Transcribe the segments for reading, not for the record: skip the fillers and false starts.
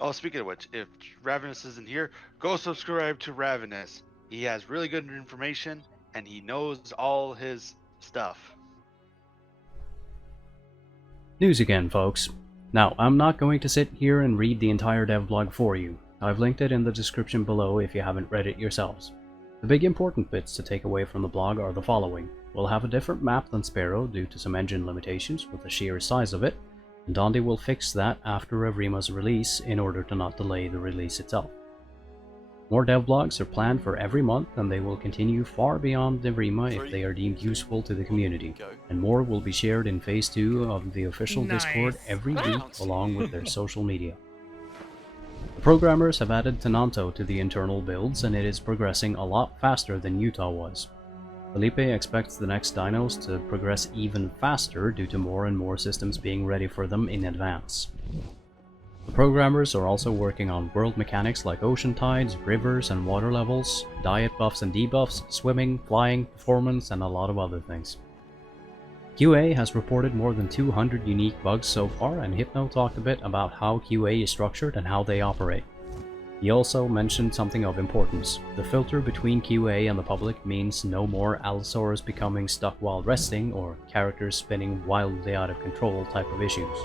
Oh, speaking of which, if Ravenous isn't here, go subscribe to Ravenous. He has really good information and he knows all his stuff. News again, folks. Now, I'm not going to sit here and read the entire devlog for you. I've linked it in the description below if you haven't read it yourselves. The big important bits to take away from the blog are the following. We'll have a different map than Sparrow due to some engine limitations with the sheer size of it, and Dondi will fix that after Evrima's release in order to not delay the release itself. More devlogs are planned for every month, and they will continue far beyond Evrima if they are deemed useful to the community, and more will be shared in Phase 2 of the official Discord every week along with their social media. The programmers have added Tenanto to the internal builds, and it is progressing a lot faster than Utah was. Felipe expects the next dinos to progress even faster due to more and more systems being ready for them in advance. The programmers are also working on world mechanics like ocean tides, rivers and water levels, diet buffs and debuffs, swimming, flying, performance, and a lot of other things. QA has reported more than 200 unique bugs so far, and Hypno talked a bit about how QA is structured and how they operate. He also mentioned something of importance. The filter between QA and the public means no more Allosaurus becoming stuck while resting or characters spinning wildly out of control type of issues.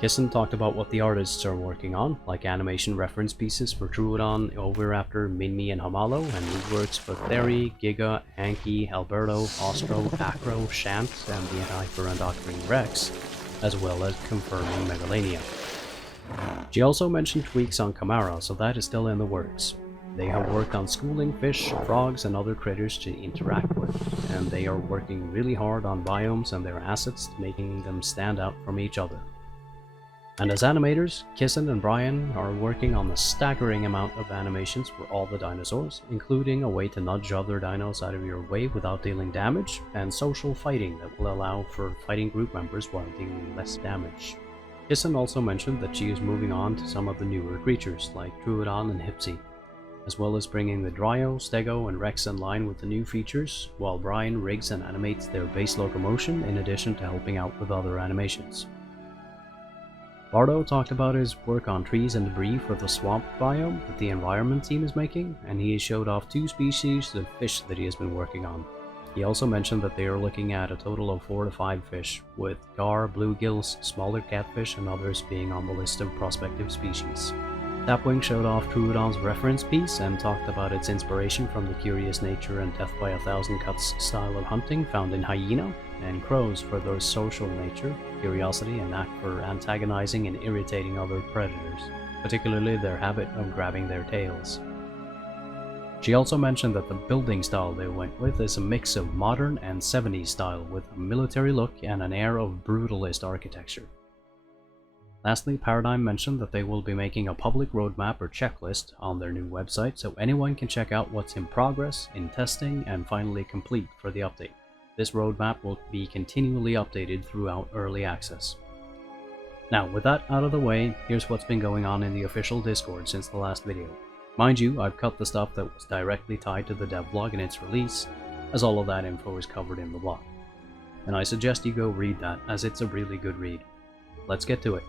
Kissen talked about what the artists are working on, like animation reference pieces for Troodon, Oviraptor, Minmi, and Hamalo, and new works for Theri, Giga, Anki, Alberto, Ostro, Acro, Shant, and the Hyper-Endocrine Rex, as well as confirming Megalania. She also mentioned tweaks on Kamara, so that is still in the works. They have worked on schooling fish, frogs, and other critters to interact with, and they are working really hard on biomes and their assets, making them stand out from each other. And as animators, Kissen and Brian are working on a staggering amount of animations for all the dinosaurs, including a way to nudge other dinos out of your way without dealing damage, and social fighting that will allow for fighting group members while dealing less damage. Kissen also mentioned that she is moving on to some of the newer creatures, like Troodon and Hypsi, as well as bringing the Dryo, Stego, and Rex in line with the new features, while Brian rigs and animates their base locomotion in addition to helping out with other animations. Bardo talked about his work on trees and debris for the swamp biome that the environment team is making, and he showed off 2 species of fish that he has been working on. He also mentioned that they are looking at a total of 4 to 5 fish, with gar, bluegills, smaller catfish, and others being on the list of prospective species. Tapwing showed off Troodon's reference piece and talked about its inspiration from the curious nature and death by a thousand cuts style of hunting found in Hyena, and crows for their social nature, curiosity, and knack for antagonizing and irritating other predators, particularly their habit of grabbing their tails. She also mentioned that the building style they went with is a mix of modern and 70s style with a military look and an air of brutalist architecture. Lastly, Paradigm mentioned that they will be making a public roadmap or checklist on their new website so anyone can check out what's in progress, in testing, and finally complete for the update. This roadmap will be continually updated throughout early access. Now, with that out of the way, here's what's been going on in the official Discord since the last video. Mind you, I've cut the stuff that was directly tied to the devlog and its release, as all of that info is covered in the blog. And I suggest you go read that, as it's a really good read. Let's get to it.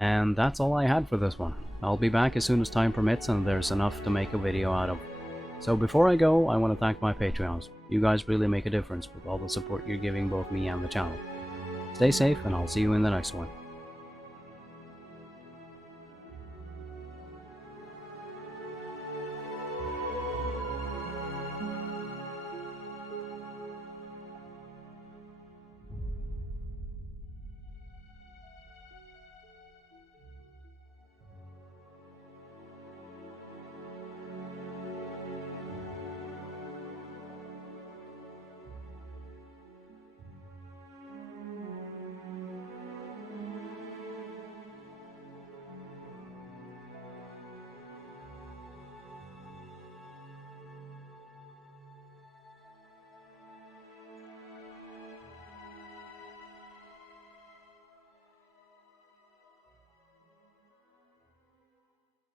And that's all I had for this one. I'll be back as soon as time permits and there's enough to make a video out of. So before I go, I want to thank my Patreons. You guys really make a difference with all the support you're giving both me and the channel. Stay safe and I'll see you in the next one.